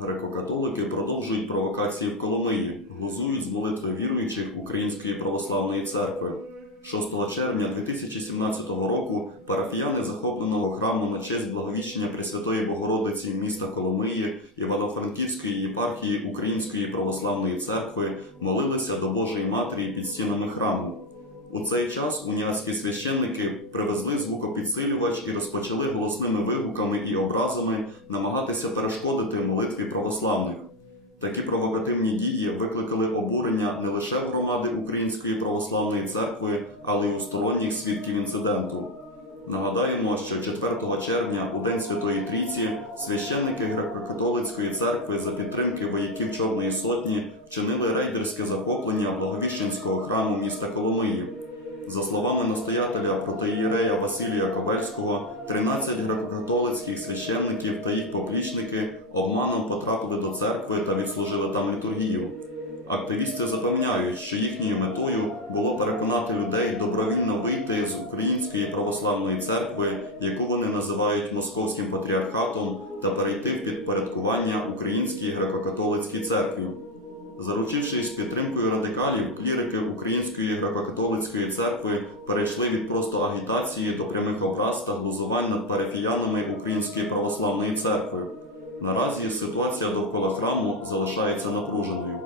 Греко-католики продовжують провокації в Коломиї, глузують з молитви віруючих Української православної церкви. 6 червня 2017 року парафіяни захопленого храму на честь благовіщення Пресвятої Богородиці міста Коломиї Івано-Франківської єпархії Української православної церкви молилися до Божої Матері під стінами храму. У цей час уніатські священники привезли звукопідсилювач і розпочали голосними вигуками і образами намагатися перешкодити молитві православних. Такі провокативні дії викликали обурення не лише в громади Української православної церкви, але й у сторонніх свідків інциденту. Нагадаємо, що 4 червня, у День Святої Трійці, священники Греко-католицької церкви за підтримки вояків Чорної Сотні вчинили рейдерське захоплення Благовіщенського храму міста Коломиї. За словами настоятеля протоієрея Василія Ковельського, 13 греко-католицьких священників та їх поплічники обманом потрапили до церкви та відслужили там літургію. Активісти запевняють, що їхньою метою було переконати людей добровільно вийти з Української православної церкви, яку вони називають московським патріархатом, та перейти в підпорядкування Українській греко-католицькій церкві. Заручившись підтримкою радикалів, клірики Української греко-католицької церкви перейшли від просто агітації до прямих образ та глузувань над парафіянами Української православної церкви. Наразі ситуація довкола храму залишається напруженою.